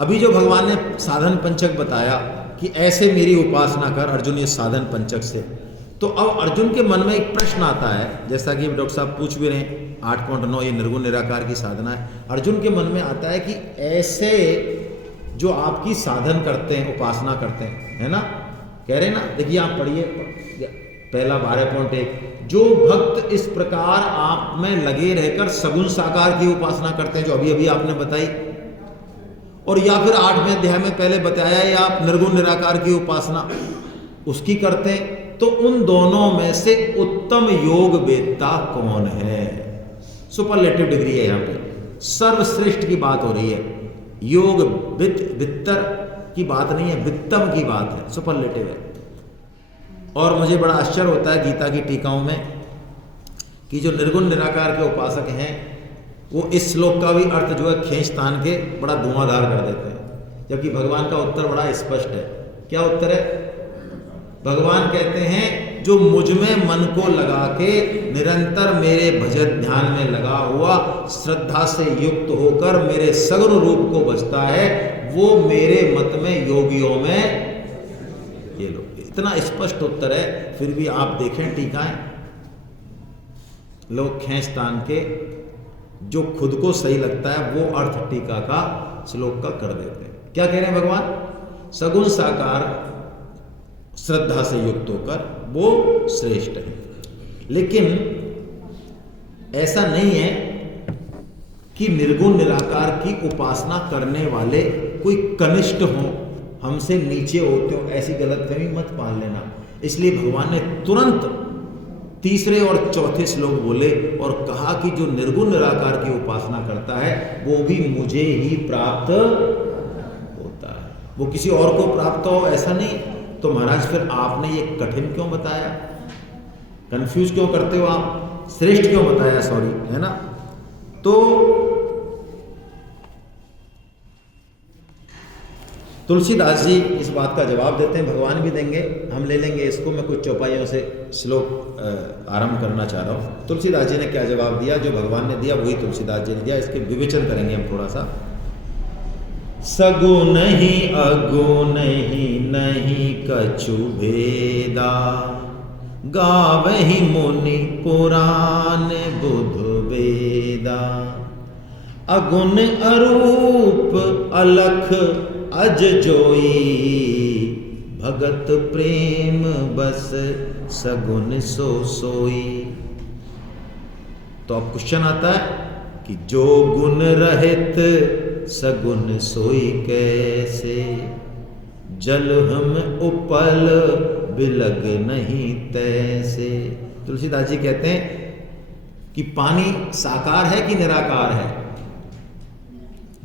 अभी जो भगवान ने साधन पंचक बताया कि ऐसे मेरी उपासना कर अर्जुन ये साधन पंचक से, तो अब अर्जुन के मन में एक प्रश्न आता है, जैसा कि डॉक्टर साहब पूछ भी रहे हैं 8.9 ये निर्गुण निराकार की साधना है। अर्जुन के मन में आता है कि ऐसे जो आपकी साधन करते हैं, उपासना करते हैं, है ना, कह रहे हैं ना, देखिए आप पढ़िए पहला 12.1, जो भक्त इस प्रकार आप में लगे रहकर सगुण साकार की उपासना करते हैं, जो अभी अभी आपने बताई, और या फिर 8वें अध्याय में पहले बताया या आप निर्गुण निराकार की उपासना उसकी करते हैं, तो उन दोनों में से उत्तम योग वेदता कौन है? सुपरलेटिव डिग्री है, यहाँ पे सर्वश्रेष्ठ की बात हो रही है। योग वित्तर की बात नहीं है, वित्तम की बात है, सुपरलेटिव है। और मुझे बड़ा आश्चर्य होता है गीता की टीकाओं में कि जो निर्गुण निराकार के उपासक हैं वो इस श्लोक का भी अर्थ जो है खींच तान के बड़ा धुआंधार कर देते हैं, जबकि भगवान का उत्तर बड़ा स्पष्ट है। क्या उत्तर है? भगवान कहते हैं जो मुझ में मन को लगा के निरंतर मेरे भजन ध्यान में लगा हुआ श्रद्धा से युक्त होकर मेरे सगुण रूप को बचता है, वो मेरे मत में योगियों में, ये लो, इतना स्पष्ट उत्तर है। फिर भी आप देखें टीकाएं, लोग खींच तान के जो खुद को सही लगता है वो अर्थ टीका का श्लोक का कर देते हैं। क्या कह रहे हैं भगवान? सगुण साकार श्रद्धा से युक्त होकर वो श्रेष्ठ है। लेकिन ऐसा नहीं है कि निर्गुण निराकार की उपासना करने वाले कोई कनिष्ठ हों, हमसे नीचे होते हो, ऐसी गलतफहमी मत पाल लेना। इसलिए भगवान ने तुरंत तीसरे और चौथे श्लोक बोले और कहा कि जो निर्गुण निराकार की उपासना करता है वो भी मुझे ही प्राप्त होता है, वो किसी और को प्राप्त हो ऐसा नहीं। तो महाराज फिर आपने ये कठिन क्यों बताया? कंफ्यूज क्यों करते हो आप? श्रेष्ठ क्यों बताया? सॉरी, है ना। तो तुलसीदास जी इस बात का जवाब देते हैं, भगवान भी देंगे, हम ले लेंगे इसको। मैं कुछ चौपाइयों से श्लोक आरंभ करना चाह रहा हूँ। तुलसीदास जी ने क्या जवाब दिया? जो भगवान ने दिया वही तुलसीदास जी ने दिया, इसके विवेचन करेंगे हम थोड़ा सा। सगुण ही अगुण ही नहीं कछु भेदा, गावहि मुनि पुराण बुध वेदा। अगुण अरूप अलख अज जोई, भगत प्रेम बस सगुन सो सोई। तो अब क्वेश्चन आता है कि जो गुण रहित सगुन सोई कैसे, जल हम उपल बिलग नहीं तैसे। तुलसीदास जी कहते हैं कि पानी साकार है कि निराकार है?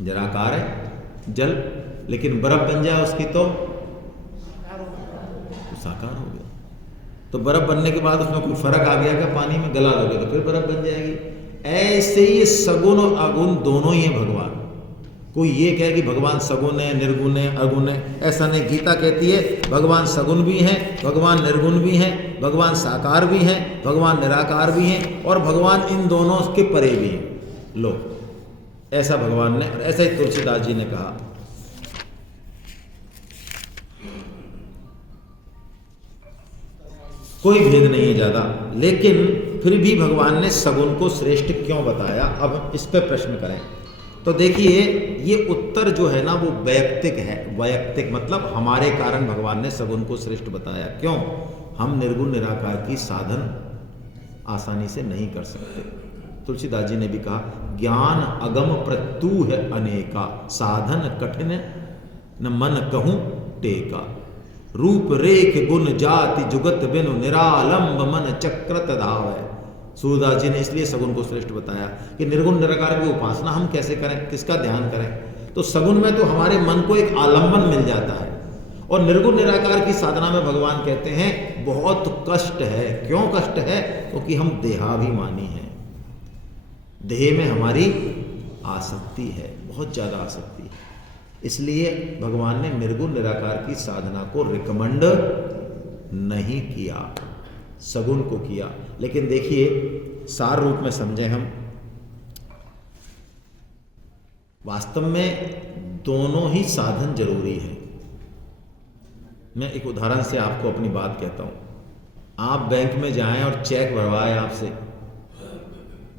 निराकार है जल, लेकिन बर्फ बन जाए उसकी तो साकार हो गया। तो बर्फ बनने के बाद उसमें कोई फर्क आ गया क्या? पानी में गला दोगे तो फिर बर्फ बन जाएगी। ऐसे ही सगुण और अगुण दोनों ही है भगवान। कोई ये कहे कि भगवान सगुण है, निर्गुण है, अगुण है, ऐसा नहीं। गीता कहती है भगवान सगुण भी हैं, भगवान निर्गुण भी हैं, भगवान साकार भी हैं, भगवान निराकार भी हैं, और भगवान इन दोनों के परे भी हैं। लो, ऐसा भगवान ने, ऐसा ही तुलसीदास जी ने कहा। कोई भेद नहीं है ज्यादा, लेकिन फिर भी भगवान ने सगुण को श्रेष्ठ क्यों बताया? अब इस पर प्रश्न करें तो देखिए, ये उत्तर जो है ना वो वैयक्तिक है। वैयक्तिक मतलब हमारे कारण भगवान ने सगुण को श्रेष्ठ बताया। क्यों? हम निर्गुण निराकार की साधन आसानी से नहीं कर सकते। तुलसीदास जी ने भी कहा, ज्ञान अगम प्रत्यू है अनेका, साधन कठिन न मन कहूं टेका। रूप रेख गुण जाति जुगत बिनु, निरालंब मन चक्रत धावै। सूरदास जी ने इसलिए सगुण को श्रेष्ठ बताया कि निर्गुण निराकार की उपासना हम कैसे करें, किसका ध्यान करें। तो सगुण में तो हमारे मन को एक आलंबन मिल जाता है, और निर्गुण निराकार की साधना में भगवान कहते हैं बहुत कष्ट है। क्यों कष्ट है? क्योंकि हम देहाभिमानी हैं, देह में हमारी आसक्ति है, बहुत ज़्यादा आसक्ति है। इसलिए भगवान ने निर्गुण निराकार की साधना को रिकमेंड नहीं किया, सगुण को किया। लेकिन देखिए, सार रूप में समझें हम, वास्तव में दोनों ही साधन जरूरी है। मैं एक उदाहरण से आपको अपनी बात कहता हूं। आप बैंक में जाएं और चेक भरवाए आपसे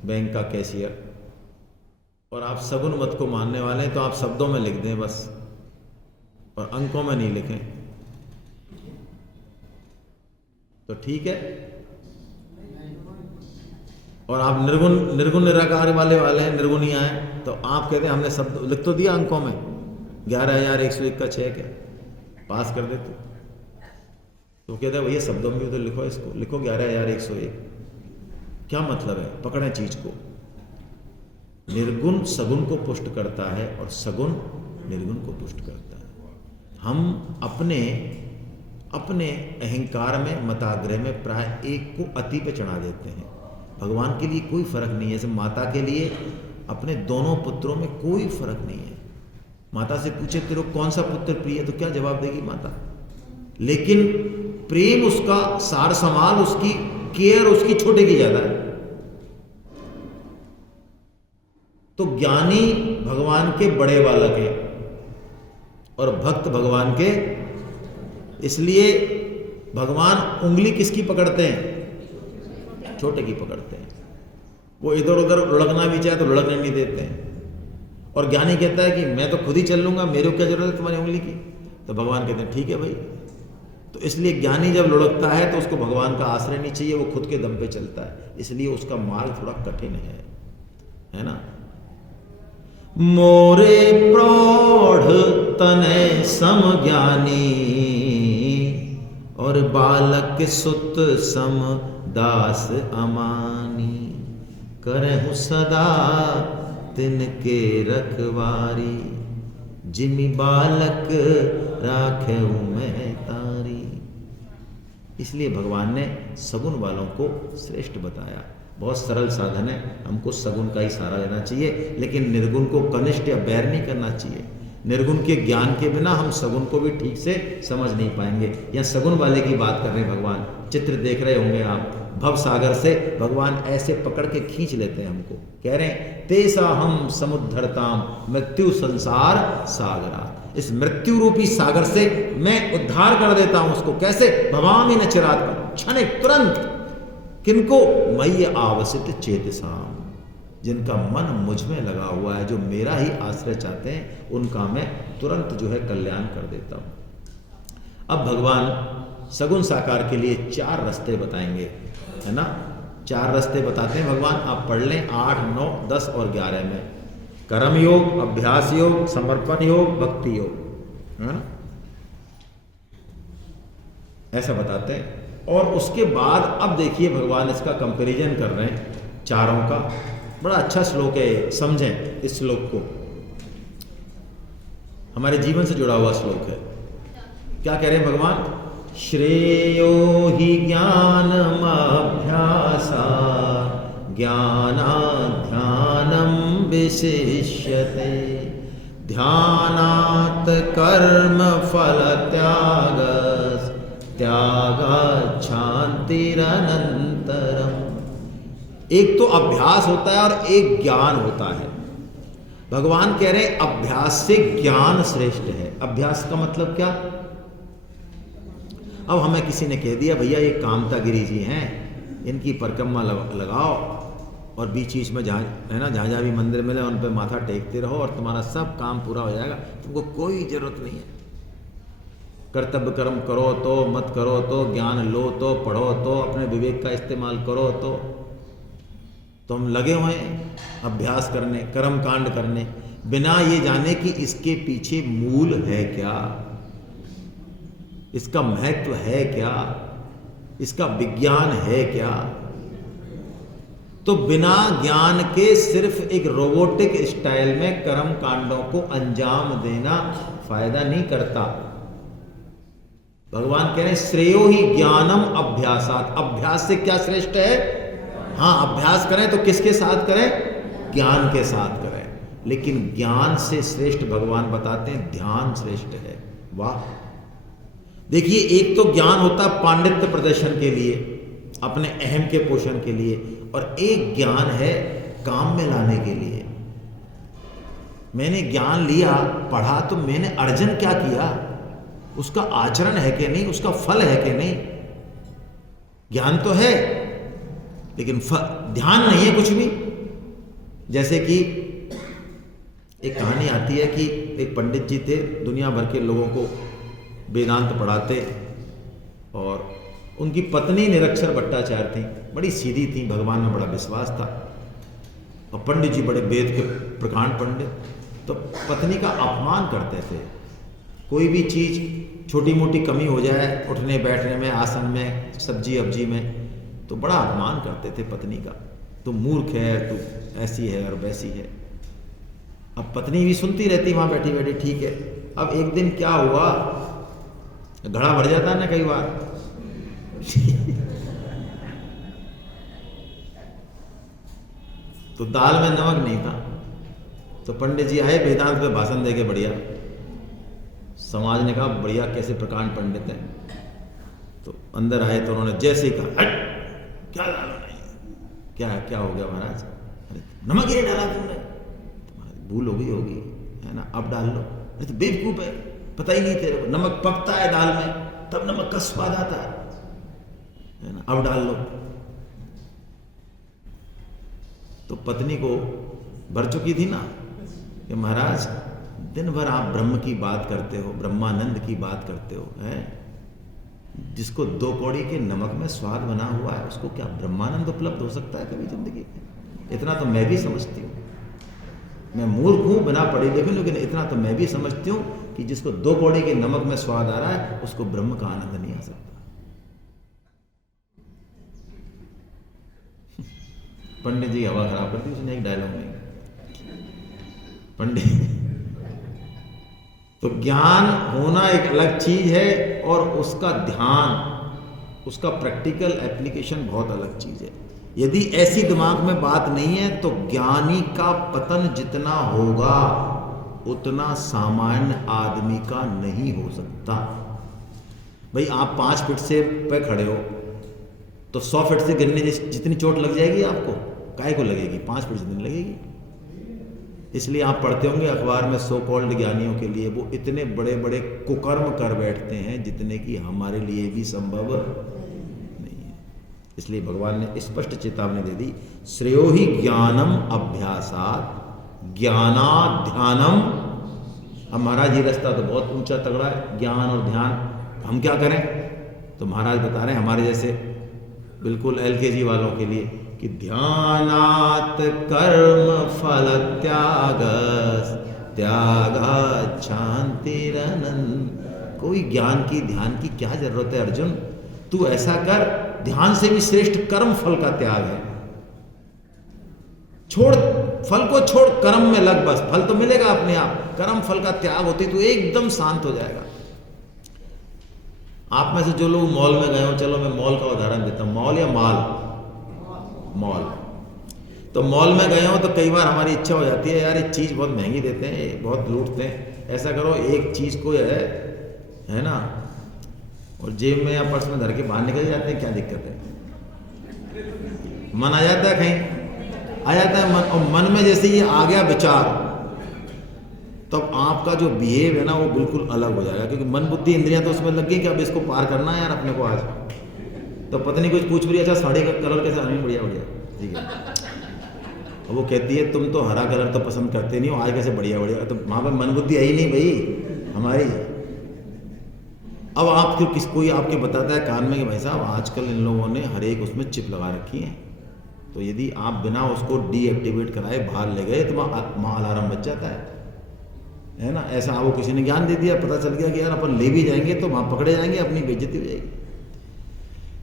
बैंक का कैशियर, और आप सगुन मत को मानने वाले हैं तो आप शब्दों में लिख दें बस, और अंकों में नहीं लिखें, तो ठीक है। और आप निर्गुण निराकार वाले हैं, निर्गुणी आए, तो आप कहते हैं हमने शब्द लिख तो दिया अंकों में, 11,101 का चेक है, पास कर देते। तो कहते हैं भैया शब्दों में भी तो लिखो, इसको लिखो 11,101। क्या मतलब है? पकड़े चीज को। निर्गुण सगुण को पुष्ट करता है और सगुण निर्गुण को पुष्ट करता है। हम अपने अहंकार में, मताग्रह में प्राय एक को अति पे चढ़ा देते हैं। भगवान के लिए कोई फर्क नहीं है। जैसे माता के लिए अपने दोनों पुत्रों में कोई फर्क नहीं है। माता से पूछे तेरे को कौन सा पुत्र प्रिय है, तो क्या जवाब देगी माता? लेकिन प्रेम उसका, सार संभाल उसकी, केयर उसकी छोटे की ज्यादा है। तो ज्ञानी भगवान के बड़े बालक है और भक्त भगवान के, इसलिए भगवान उंगली किसकी पकड़ते हैं? छोटे की पकड़ते हैं। वो इधर उधर लुढ़कना भी चाहे तो लुढ़कने नहीं देते हैं। और ज्ञानी कहता है कि मैं तो खुद ही चल लूंगा, मेरे को क्या जरूरत है तुम्हारी उंगली की? तो भगवान कहते हैं ठीक है भाई। तो इसलिए ज्ञानी जब लुढ़कता है तो उसको भगवान का आश्रय नहीं चाहिए, वो खुद के दम पे चलता है, इसलिए उसका मार्ग थोड़ा कठिन है ना। मोरे प्रौढ़ तनय सम ज्ञानी और बालक सुत सम दास अमानी, करहु सदा तिनके रखवारी, जिमि बालक राखेहु मैं तारी। इसलिए भगवान ने सगुन वालों को श्रेष्ठ बताया। बहुत सरल साधन है, हमको सगुन का ही सहारा लेना चाहिए, लेकिन निर्गुण को कनिष्ठ या बैर नहीं करना चाहिए। निर्गुण के ज्ञान के बिना हम सगुन को भी ठीक से समझ नहीं पाएंगे। या सगुन वाले की बात कर रहे हैं भगवान, चित्र देख रहे होंगे आप, भव सागर से भगवान ऐसे पकड़ के खींच लेते हैं हमको, कह रहे हैं तेसा हम समुद्धरताम मृत्यु संसार सागरा। इस मृत्यु रूपी सागर से मैं उद्धार कर देता हूं उसको। कैसे? भवामी न चिरात पर, क्षणिक, तुरंत। किनको? मय्य आवसित चेतसाम, जिनका मन मुझ में लगा हुआ है, जो मेरा ही आश्रय चाहते हैं, उनका मैं तुरंत जो है कल्याण कर देता हूं। अब भगवान सगुन साकार के लिए 4 रास्ते बताएंगे, है ना। 4 रास्ते बताते हैं भगवान, आप पढ़ लें 8, 9, 10 और 11 में। कर्म योग, अभ्यास योग, समर्पण योग, भक्ति योग, है ना, ऐसा बताते हैं। और उसके बाद अब देखिए भगवान इसका कंपैरिजन कर रहे हैं चारों का। बड़ा अच्छा श्लोक है, समझें इस श्लोक को, हमारे जीवन से जुड़ा हुआ श्लोक है। क्या कह रहे हैं भगवान? श्रेयो हि ज्ञानमभ्यासा ज्ञानाध्यानं विशिष्यते, ध्यानात् कर्म फल त्यागस् त्यागात् शान्तिरनन्तरम्। एक तो अभ्यास होता है और एक ज्ञान होता है। भगवान कह रहे हैं अभ्यास से ज्ञान श्रेष्ठ है। अभ्यास का मतलब क्या? अब हमें किसी ने कह दिया भैया ये कामतागिरी जी हैं, इनकी परिक्रमा लगाओ और बीच बीच में जहाँ है ना, जहाँ जहाँ भी मंदिर मिले उन पे माथा टेकते रहो और तुम्हारा सब काम पूरा हो जाएगा, तुमको कोई जरूरत नहीं है। कर्तव्य कर्म करो तो, मत करो तो, ज्ञान लो तो, पढ़ो तो, अपने विवेक का इस्तेमाल करो तो हम लगे हुए हैं अभ्यास करने, कर्म कांड करने, बिना ये जाने कि इसके पीछे मूल है क्या, इसका महत्व है क्या, इसका विज्ञान है क्या। तो बिना ज्ञान के सिर्फ एक रोबोटिक स्टाइल में कर्म कांडों को अंजाम देना फायदा नहीं करता। भगवान कह रहे हैं श्रेयो ही ज्ञानम अभ्यासात। अभ्यास से क्या श्रेष्ठ है? हाँ, अभ्यास करें तो किसके साथ करें? ज्ञान के साथ करें। लेकिन ज्ञान से श्रेष्ठ भगवान बताते हैं ध्यान श्रेष्ठ है। वाह! देखिए, एक तो ज्ञान होता है पांडित्य प्रदर्शन के लिए, अपने अहम के पोषण के लिए, और एक ज्ञान है काम में लाने के लिए। मैंने ज्ञान लिया, पढ़ा, तो मैंने अर्जन क्या किया, उसका आचरण है कि नहीं, उसका फल है कि नहीं। ज्ञान तो है लेकिन ध्यान नहीं है कुछ भी। जैसे कि एक कहानी आती है कि एक पंडित जी थे, दुनिया भर के लोगों को वेदांत पढ़ाते, और उनकी पत्नी निरक्षर भट्टाचार्य थी, बड़ी सीधी थी, भगवान में बड़ा विश्वास था, और पंडित जी बड़े वेद के प्रकांड पंडित। तो पत्नी का अपमान करते थे, कोई भी चीज़ छोटी मोटी कमी हो जाए, उठने बैठने में, आसन में, सब्जी अब्जी में, तो बड़ा अपमान करते थे पत्नी का। तू मूर्ख है, तू ऐसी है और वैसी है। अब पत्नी भी सुनती रहती वहाँ बैठी बैठी, ठीक है। अब एक दिन क्या हुआ, घड़ा भर जाता है ना कई बार तो दाल में नमक नहीं था, तो पंडित जी आए वेदांत पे भाषण देके, बढ़िया। समाज ने कहा बढ़िया, कैसे प्रकांड पंडित हैं। तो अंदर आए तो उन्होंने जैसे ही कहा, हट, क्या डालो नहीं, क्या हो गया महाराज, अरे नमक ही डाला तुमने, तुम्हारी भूल हो गई होगी, है ना, अब डाल लो। अरे तो बेवकूफ है, पता ही नहीं तेरे को, नमक पकता है दाल में, तब नमक का स्वाद आता है ना, अब डाल लो। तो पत्नी को भर चुकी थी ना कि महाराज दिन भर आप ब्रह्म की बात करते हो, ब्रह्मानंद की बात करते हो, हैं? जिसको 2 कौड़ी के नमक में स्वाद बना हुआ है, उसको क्या ब्रह्मानंद उपलब्ध हो सकता है कभी जिंदगी में? इतना तो मैं भी समझती हूँ। मैं मूर्ख हूँ, बिना पढ़े लिखे, लेकिन इतना तो मैं भी समझती हूँ कि जिसको 2 कौड़ी के नमक में स्वाद आ रहा है, उसको ब्रह्म का आनंद नहीं आ सकता। पंडित जी हवा खराब करती, उसने एक डायलॉग में पंडित। तो ज्ञान होना एक अलग चीज है, और उसका ध्यान, उसका प्रैक्टिकल एप्लीकेशन बहुत अलग चीज है। यदि ऐसी दिमाग में बात नहीं है तो ज्ञानी का पतन जितना होगा उतना सामान्य आदमी का नहीं हो सकता। भाई आप 5 फीट से पे खड़े हो तो 100 फीट से गिरने जितनी चोट लग जाएगी आपको, काहे को लगेगी? 5 फीट जितनी लगेगी। इसलिए आप पढ़ते होंगे अखबार में सो कॉल्ड ज्ञानियों के लिए वो इतने बड़े बड़े कुकर्म कर बैठते हैं जितने कि हमारे लिए भी संभव नहीं है। इसलिए भगवान ने स्पष्ट चेतावनी दे दी, श्रेयो ही ज्ञानम अभ्यासात ज्ञानाध्यानम। अब महाराज ये रास्ता तो बहुत ऊंचा तगड़ा है, ज्ञान और ध्यान, हम क्या करें? तो महाराज बता रहे हैं हमारे जैसे बिल्कुल LKG वालों के लिए कि ध्यानात कर्म फल त्यागात शांतिरनंद। कोई ज्ञान की ध्यान की क्या जरूरत है अर्जुन? तू ऐसा कर, ध्यान से भी श्रेष्ठ कर्म फल का त्याग है। छोड़ फल को, छोड़ कर्म में लग, बस फल तो मिलेगा अपने आप। कर्म फल का त्याग होती तो एकदम शांत हो जाएगा। आप में से जो लोग मॉल में गए हो, चलो मैं मॉल का उदाहरण देता हूँ, मॉल या माल, मॉल। तो मॉल में गए हो तो कई बार हमारी इच्छा हो जाती है, यार ये चीज़ बहुत महंगी देते हैं, बहुत लूटते हैं, ऐसा करो एक चीज़ को है ना, और जेब में या पर्स में धर के बाहर निकल जाते हैं, क्या दिक्कत है? मन आ जाता है, कहीं आ जाता है मन, और मन में जैसे ये आ गया विचार, तब आपका जो बिहेव है ना वो बिल्कुल अलग हो जाएगा, क्योंकि मन बुद्धि इंद्रियां तो उसमें लग गई कि अब इसको पार करना है यार अपने को आज। तो पत्नी कुछ पूछ रही है, अच्छा साड़ी का कलर कैसा? बढ़िया बढ़िया, ठीक है। और वो कहती है तुम तो हरा कलर तो पसंद करते नहीं हो, आज कैसे बढ़िया बढ़िया? तो वहाँ पर मन बुद्धि है ही नहीं भाई हमारी। अब आप फिर कोई आपके बताता है कान में कि भाई साहब आजकल इन लोगों ने हर एक उसमें चिप लगा रखी है, तो यदि आप बिना उसको डीएक्टिवेट कराए बाहर ले गए तो वहाँ अलार्म बच जाता है ना। ऐसा वो किसी ने ज्ञान दे दिया, पता चल गया कि यार अपन ले भी जाएंगे तो वहाँ पकड़े जाएंगे, अपनी बेइज्जती हो जाएगी।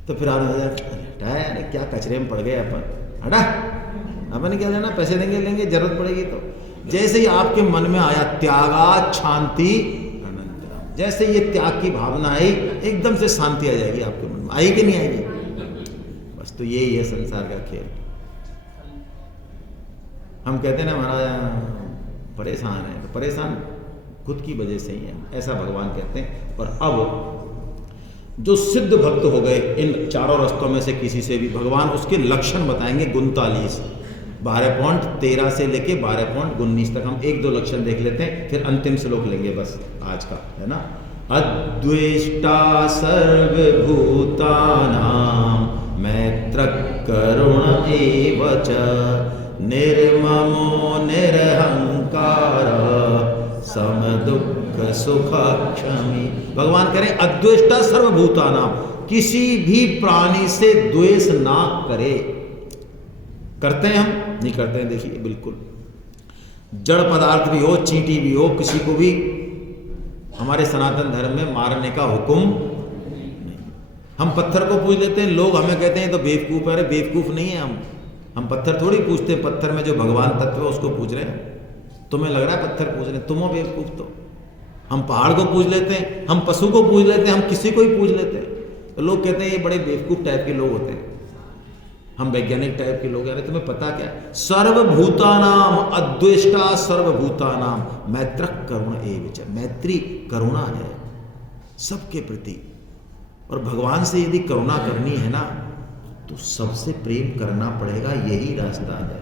तो फिर आधा हो जाए, क्या कचरे में पड़ गए अपन, हटा अपन क्या लेना, पैसे देंगे लेंगे, जरूरत पड़ेगी तो। जैसे ही आपके मन में आया त्यागा शांति अनंतरम, जैसे ये त्याग की भावना आई एकदम से शांति आ जाएगी आपके मन में, आएगी कि नहीं आएगी? बस तो यही है संसार का खेल। हम कहते हैं ना महाराज परेशान है, तो परेशान खुद की वजह से ही है, ऐसा भगवान कहते हैं। और अब जो सिद्ध भक्त हो गए इन चारों रास्तों में से किसी से भी, भगवान उसके लक्षण बताएंगे 39। 12.13 से लेके 12.19 तक हम 1-2 लक्षण देख लेते हैं, फिर अंतिम श्लोक लेंगे बस आज का, है ना। अद्वेष्टा सर्वभूतानां मैत्रः करुण एव च निर्ममो निरहंकारः समदुःख सुख क्षमी। भगवान कह रहे हैं अद्वेष्टा सर्वभूतानां, किसी भी प्राणी से द्वेष ना करे। करते हैं हम? नहीं करते हैं। देखिए बिल्कुल जड़ पदार्थ भी हो, चींटी भी हो, किसी को भी हमारे सनातन धर्म में मारने का हुक्म नहीं। हम पत्थर को पूज लेते हैं, लोग हमें कहते हैं तो बेवकूफ़ है। अरे बेवकूफ़ नहीं है हम पत्थर थोड़ी पूजते हैं, पत्थर में जो भगवान तत्व है उसको पूज रहे हैं। तुम्हें लग रहा है पत्थर पूज रहे हैं, तुम हो बेवकूफ़। तो हम पहाड़ को पूज लेते हैं, हम पशु को पूज लेते हैं, हम किसी को ही पूज लेते हैं। तो लोग कहते हैं ये बड़े बेवकूफ़ टाइप के लोग होते हैं, हम वैज्ञानिक टाइप के लोग हैं। तुम्हें पता क्या? सर्वभूतानाम अद्वेष्टा सर्वभूतानाम मैत्रः करुण एव च। मैत्री करुणा है सबके प्रति, और भगवान से यदि करुणा करनी है ना तो सबसे प्रेम करना पड़ेगा, यही रास्ता है।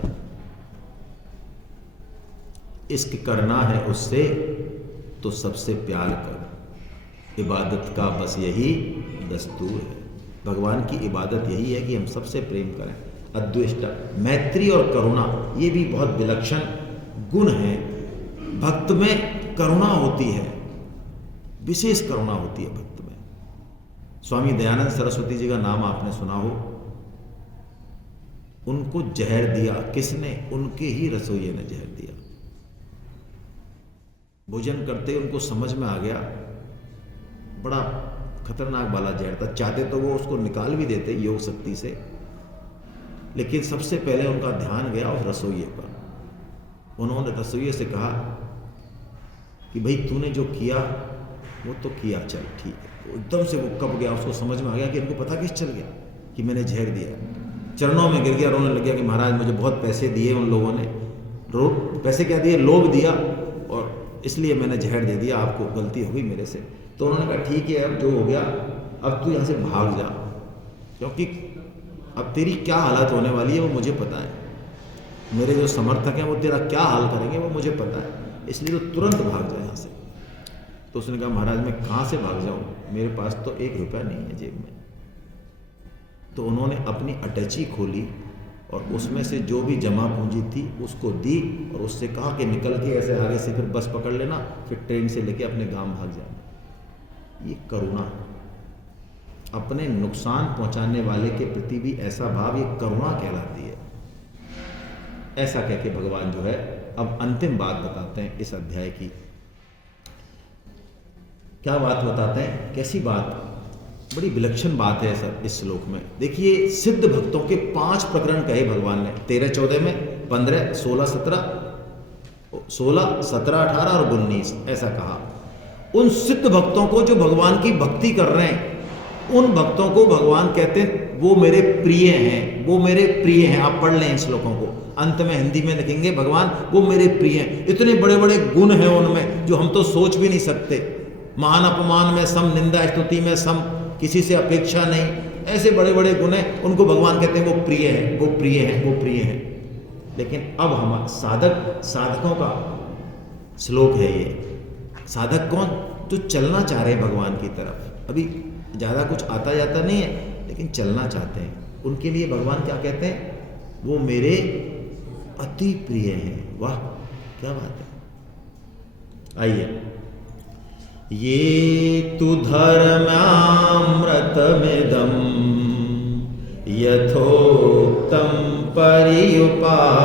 इश्क करना है उससे तो सबसे प्यार करो। इबादत का बस यही दस्तूर है। भगवान की इबादत यही है कि हम सबसे प्रेम करें। अद्वेष्टा, मैत्री और करुणा ये भी बहुत विलक्षण गुण हैं। भक्त में करुणा होती है, विशेष करुणा होती है भक्त में। स्वामी दयानंद सरस्वती जी का नाम आपने सुना हो। उनको जहर दिया किसने? उनके ही रसोइये ने जहर दिया। भोजन करते उनको समझ में आ गया बड़ा खतरनाक वाला जहर था। चाहते तो वो उसको निकाल भी देते योग शक्ति से, लेकिन सबसे पहले उनका ध्यान गया उस रसोइये पर। उन्होंने रसोइये से कहा कि भाई तूने जो किया वो तो किया, चल ठीक है। तो एकदम से वो कब गया, उसको समझ में आ गया कि इनको पता किस चल गया कि मैंने जहर दिया। चरणों में गिर गया, रोने लग गया कि महाराज मुझे बहुत पैसे दिए उन लोगों ने। पैसे क्या दिए? लोभ दिया, और इसलिए मैंने जहर दे दिया, आपको गलती हो गई मेरे से। तो उन्होंने कहा ठीक है, अब जो हो गया अब तू यहाँ से भाग जा, क्योंकि अब तेरी क्या हालत होने वाली है वो मुझे पता है। मेरे जो समर्थक हैं वो तेरा क्या हाल करेंगे वो मुझे पता है, इसलिए तो तुरंत भाग जा यहाँ से। तो उसने कहा महाराज मैं कहाँ से भाग जाऊँ, मेरे पास तो 1 रुपया नहीं है जेब में। तो उन्होंने अपनी अटैची खोली और उसमें से जो भी जमा पूंजी थी उसको दी, और उससे कहा कि निकल के ऐसे आगे से फिर बस पकड़ लेना, फिर ट्रेन से लेके अपने गांव भाग जाना। ये करुणा, अपने नुकसान पहुंचाने वाले के प्रति भी ऐसा भाव, ये करुणा कहलाती है। ऐसा कह के भगवान जो है अब अंतिम बात बताते हैं इस अध्याय की। क्या बात बताते हैं? कैसी बात? बड़ी विलक्षण बात है सर इस श्लोक में। देखिए सिद्ध भक्तों के 5 प्रकरण कहे भगवान ने 13-14 में, 15, 16, 17, 18 और 19 ऐसा कहा। उन सिद्ध भक्तों को जो भगवान की भक्ति कर रहे हैं, उन भक्तों को भगवान कहते हैं वो मेरे प्रिय हैं, वो मेरे प्रिय हैं। आप पढ़ लें इन श्लोकों को, अंत में हिंदी में लिखेंगे भगवान वो मेरे प्रिय हैं। इतने बड़े बड़े गुण हैं उनमें जो हम तो सोच भी नहीं सकते। मान अपमान में सम, निंदा स्तुति में सम, किसी से अपेक्षा नहीं, ऐसे बड़े बड़े गुण हैं। उनको भगवान कहते हैं वो प्रिय हैं, वो प्रिय हैं, वो प्रिय हैं। लेकिन अब हम साधकों का श्लोक है ये। साधक कौन? जो चलना चाह रहे हैं भगवान की तरफ, अभी ज़्यादा कुछ आता जाता नहीं है लेकिन चलना चाहते हैं, उनके लिए भगवान क्या कहते हैं? वो मेरे अति प्रिय हैं। वाह क्या बात है। आइए, ये तु धर्म्यामृतमिदं यथोक्तं पर्युपासते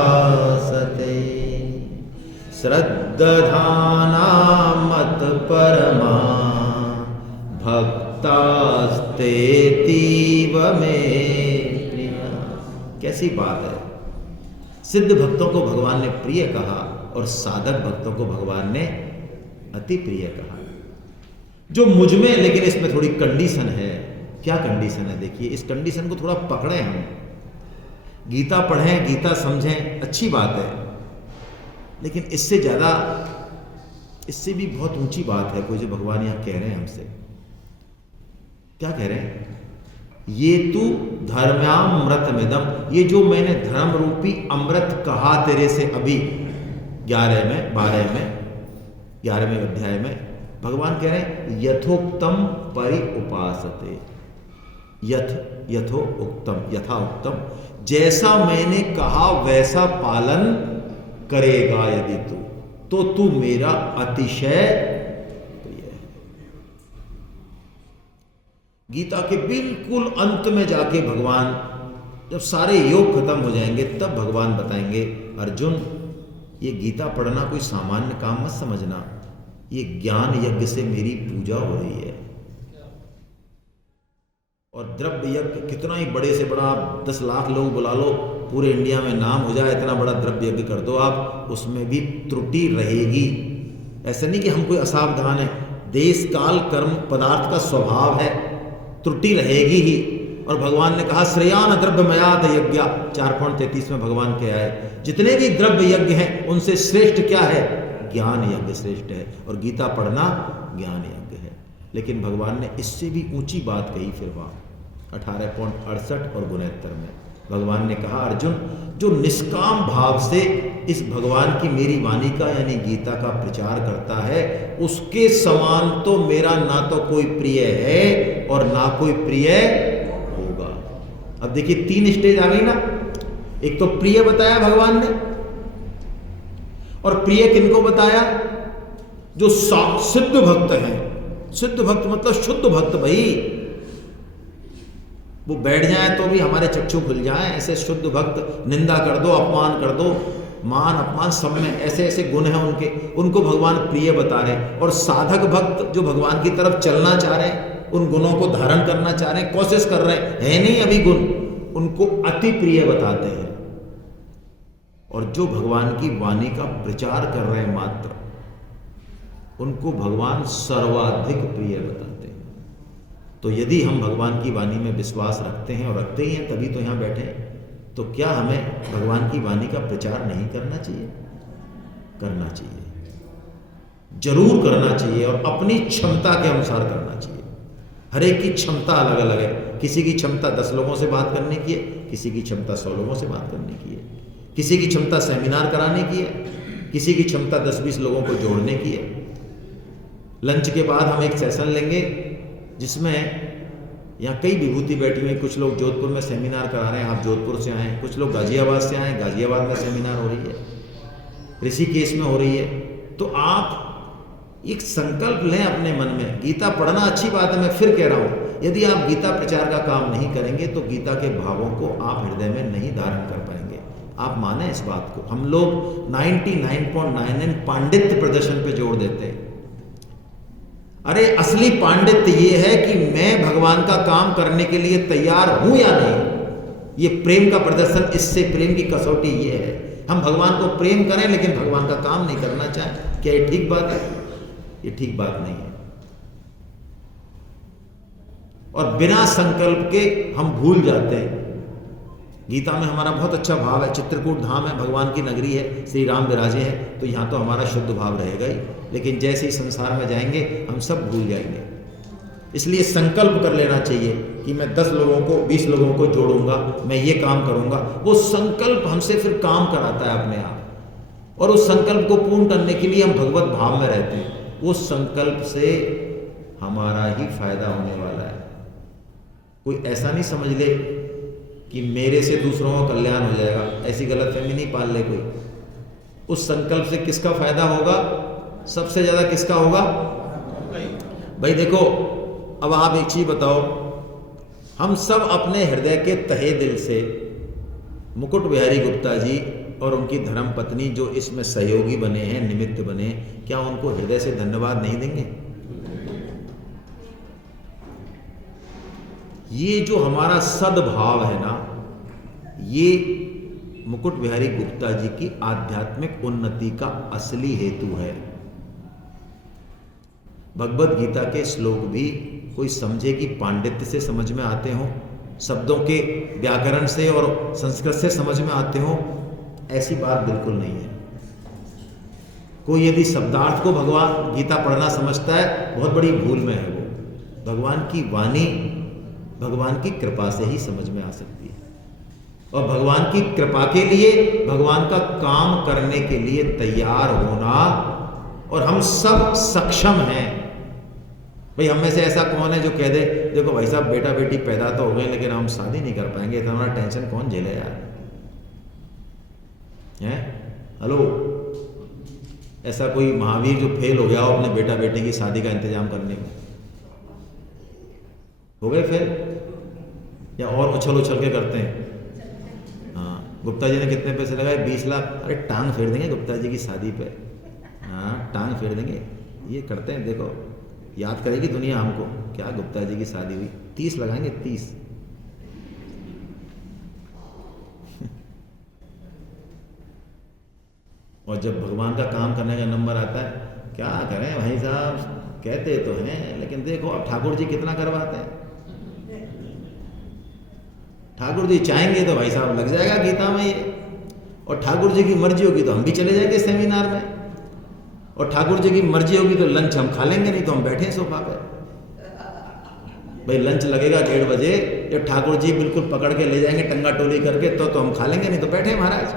श्रद्धाना मत्परमा भक्तास्तेतीव मे प्रिया। कैसी बात है। सिद्ध भक्तों को भगवान ने प्रिय कहा और साधक भक्तों को भगवान ने अति प्रिय कहा। जो मुझ में, लेकिन इसमें थोड़ी कंडीशन है। क्या कंडीशन है? देखिए इस कंडीशन को थोड़ा पकड़ें हम। गीता पढ़ें, गीता समझें, अच्छी बात है, लेकिन इससे ज़्यादा, इससे भी बहुत ऊंची बात है कोई जो भगवान यहाँ कह रहे हैं हमसे। क्या कह रहे हैं? ये तू धर्म्यामृतमिदम, ये जो मैंने धर्म रूपी अमृत कहा तेरे से अभी 11वें अध्याय में भगवान कह रहे हैं यथोक्तम परि उपासते, यथो उक्तम, यथा उत्तम, जैसा मैंने कहा वैसा पालन करेगा यदि तो तू मेरा अतिशय प्रिय है। गीता के बिल्कुल अंत में जाके भगवान, जब सारे योग खत्म हो जाएंगे तब भगवान बताएंगे अर्जुन, ये गीता पढ़ना कोई सामान्य काम मत समझना, ये ज्ञान यज्ञ से मेरी पूजा हो रही है। और द्रव्य यज्ञ कितना ही बड़े से बड़ा, 10 लाख लोग बुला लो, पूरे इंडिया में नाम हो जाए, इतना बड़ा द्रव्य यज्ञ कर दो आप, उसमें भी त्रुटि रहेगी। ऐसा नहीं कि हम कोई असावधान है, देश काल कर्म पदार्थ का स्वभाव है, त्रुटि रहेगी ही। और भगवान ने कहा श्रेयान द्रव्यमयाद यज्ञ, 4.33 में भगवान कह है जितने भी द्रव्य यज्ञ हैं उनसे श्रेष्ठ क्या है, ज्ञान यज्ञ श्रेष्ठ है, और गीता पढ़ना ज्ञान यज्ञ है। लेकिन भगवान ने इससे भी ऊंची बात कही फिर वहाँ 18.68 और 69 में भगवान ने कहा अर्जुन, जो निष्काम भाव से इस भगवान की मेरी वाणी का यानी गीता का प्रचार करता है, उसके समान तो मेरा ना तो कोई प्रिय है और ना कोई प्रिय होगा। अब देखिए 3 स्टेज आ गई ना, एक तो प्रिय बताया भगवान ने, और प्रिय किनको बताया, जो सिद्ध भक्त हैं। सिद्ध भक्त मतलब शुद्ध भक्त भाई, वो बैठ जाए तो भी हमारे चक्षु खुल जाए, ऐसे शुद्ध भक्त। निंदा कर दो, अपमान कर दो, मान अपमान सब में ऐसे ऐसे गुण हैं उनके, उनको भगवान प्रिय बता रहे हैं। और साधक भक्त जो भगवान की तरफ चलना चाह रहे हैं, उन गुणों को धारण करना चाह रहे हैं, कोशिश कर रहे हैं, है नहीं अभी गुण, उनको अति प्रिय बताते हैं। और जो भगवान की वाणी का प्रचार कर रहे हैं मात्र, उनको भगवान सर्वाधिक प्रिय बताते हैं। तो यदि हम भगवान की वाणी में विश्वास रखते हैं, और रखते ही हैं तभी तो यहाँ बैठे हैं, तो क्या हमें भगवान की वाणी का प्रचार नहीं करना चाहिए? करना चाहिए, जरूर करना चाहिए, और अपनी क्षमता के अनुसार करना चाहिए। हर एक की क्षमता अलग अलग है, किसी की क्षमता 10 लोगों से बात करने की है, किसी की क्षमता 100 लोगों से बात करने की है, किसी की क्षमता सेमिनार कराने की है, किसी की क्षमता 10-20 लोगों को जोड़ने की है। लंच के बाद हम एक सेशन लेंगे जिसमें यहाँ कई विभूति बैठी हुई, कुछ लोग जोधपुर में सेमिनार करा रहे हैं, आप जोधपुर से आए, कुछ लोग गाजियाबाद से आए, गाजियाबाद में सेमिनार हो रही है, ऋषिकेश में हो रही है। तो आप एक संकल्प लें अपने मन में, गीता पढ़ना अच्छी बात है, मैं फिर कह रहा हूँ, यदि आप गीता प्रचार का काम नहीं करेंगे तो गीता के भावों को आप हृदय में नहीं धारण कर पाएंगे। आप माने इस बात को। हम लोग 99.99 पांडित्य प्रदर्शन पे जोर देते हैं। अरे असली पांडित्य ये है कि मैं भगवान का काम करने के लिए तैयार हूं या नहीं। ये प्रेम का प्रदर्शन, इससे प्रेम की कसौटी ये है, हम भगवान को प्रेम करें लेकिन भगवान का काम नहीं करना चाहें। क्या ये ठीक बात है? ये ठीक बात नहीं है। और बिना संकल्प के हम भूल जाते हैं। गीता में हमारा बहुत अच्छा भाव है, चित्रकूट धाम है, भगवान की नगरी है, श्री राम विराजे हैं, तो यहाँ तो हमारा शुद्ध भाव रहेगा ही। लेकिन जैसे ही संसार में जाएंगे हम सब भूल जाएंगे। इसलिए संकल्प कर लेना चाहिए कि मैं 10 लोगों को 20 लोगों को जोड़ूंगा, मैं ये काम करूंगा। वो संकल्प हमसे फिर काम कराता है अपने आप, और उस संकल्प को पूर्ण करने के लिए हम भगवत भाव में रहते हैं। उस संकल्प से हमारा ही फायदा होने वाला है। कोई ऐसा नहीं समझ ले कि मेरे से दूसरों का कल्याण हो जाएगा, ऐसी गलतफहमी नहीं पाल ले कोई। उस संकल्प से किसका फायदा होगा? सबसे ज्यादा किसका होगा? भाई देखो, अब आप एक चीज बताओ, हम सब अपने हृदय के तहे दिल से मुकुट बिहारी गुप्ता जी और उनकी धर्म पत्नी जो इसमें सहयोगी बने हैं, निमित्त बने, क्या उनको हृदय से धन्यवाद नहीं देंगे? ये जो हमारा सद्भाव है ना, ये मुकुट बिहारी गुप्ता जी की आध्यात्मिक उन्नति का असली हेतु है। भगवत गीता के श्लोक भी कोई समझे कि पांडित्य से समझ में आते हो, शब्दों के व्याकरण से और संस्कृत से समझ में आते हो, ऐसी बात बिल्कुल नहीं है। कोई यदि शब्दार्थ को भगवान गीता पढ़ना समझता है, बहुत बड़ी भूल में है वो। भगवान की वाणी भगवान की कृपा से ही समझ में आ सकती है। और भगवान की कृपा के लिए, भगवान का काम करने के लिए तैयार होना, और हम सब सक्षम हैं। भाई हम में से ऐसा कौन है जो कह दे देखो भाई साहब बेटा बेटी पैदा तो हो गए लेकिन हम शादी नहीं कर पाएंगे, इतना टेंशन कौन झेले यार, हैं? हेलो, ऐसा कोई महावीर जो फेल हो गया हो अपने बेटा बेटी की शादी का इंतजाम करने में? हो गए फेल, या और उछल उछल के करते हैं? हाँ, गुप्ता जी ने कितने पैसे लगाए? 20 लाख। अरे टांग फेर देंगे गुप्ता जी की शादी पे। हाँ, टांग फेर देंगे। ये करते हैं, देखो याद करेगी दुनिया हमको, क्या गुप्ता जी की शादी हुई, 30 लगाएंगे, 30। और जब भगवान का काम करने का नंबर आता है, क्या करें भाई साहब, कहते तो हैं लेकिन देखो अब ठाकुर जी कितना करवाते हैं। ठाकुर जी चाहेंगे तो भाई साहब लग जाएगा गीता में ये, और ठाकुर जी की मर्जी होगी तो हम भी चले जाएंगे सेमिनार में, और ठाकुर जी की मर्जी होगी तो लंच हम खा लेंगे, नहीं तो हम बैठे सोफा पे। भाई लंच लगेगा 1:30 बजे, जब ठाकुर जी बिल्कुल पकड़ के ले जाएंगे टंगा टोली करके तो हम खा लेंगे, नहीं तो बैठे महाराज।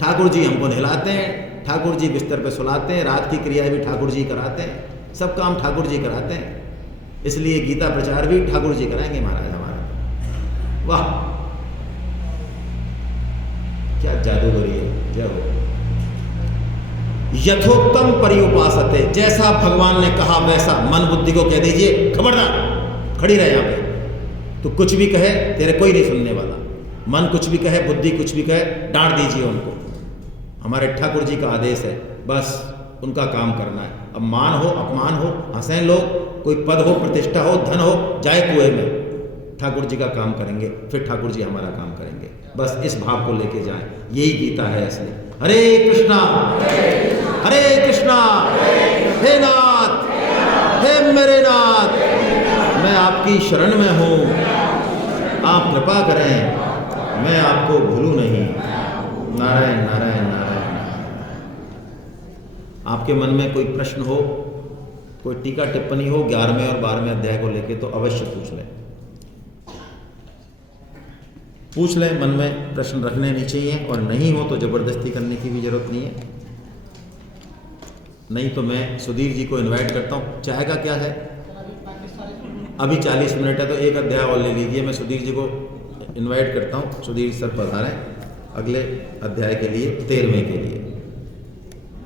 ठाकुर जी हमको नहलाते हैं, ठाकुर जी बिस्तर पे सुलाते हैं, रात की क्रिया भी ठाकुर जी कराते हैं, सब काम ठाकुर जी कराते हैं। इसलिए गीता प्रचार भी ठाकुर जी कराएंगे महाराज हमारा। वाह, क्या जादूगरी है, जय हो। यथोक्तम पर्युपासते, जैसा भगवान ने कहा वैसा। मन बुद्धि को कह दीजिए खबरदार खड़ी रहे, यहाँ पे तो कुछ भी कहे तेरे कोई नहीं सुनने वाला। मन कुछ भी कहे, बुद्धि कुछ भी कहे, डांट दीजिए उनको। हमारे ठाकुर जी का आदेश है, बस उनका काम करना है। अब मान हो अपमान हो, हंसें लोग, कोई पद हो प्रतिष्ठा हो धन हो, जाए कुएं में, ठाकुर जी का काम करेंगे, फिर ठाकुर जी हमारा काम करेंगे। बस इस भाव को लेके जाएं, यही गीता है असली। हरे कृष्णा हरे कृष्णा, हे नाथ हे मेरे नाथ, मैं आपकी शरण में हूँ, आप कृपा करें, मैं आपको भूलूं नहीं। नारायण नारायण नारायण। आपके मन में कोई प्रश्न हो, कोई टीका टिप्पणी हो 11वें और 12वें अध्याय को लेके तो अवश्य पूछ लें, पूछ लें। मन में प्रश्न रखने नहीं चाहिए, और नहीं हो तो जबरदस्ती करने की भी जरूरत नहीं है। नहीं तो मैं सुधीर जी को इनवाइट करता हूँ। चाय का क्या है? अभी 40 मिनट है तो एक अध्याय और ले लीजिए। मैं सुधीर जी को इनवाइट करता हूँ। सुधीर सर पधारें अगले अध्याय के लिए, 13वें के लिए।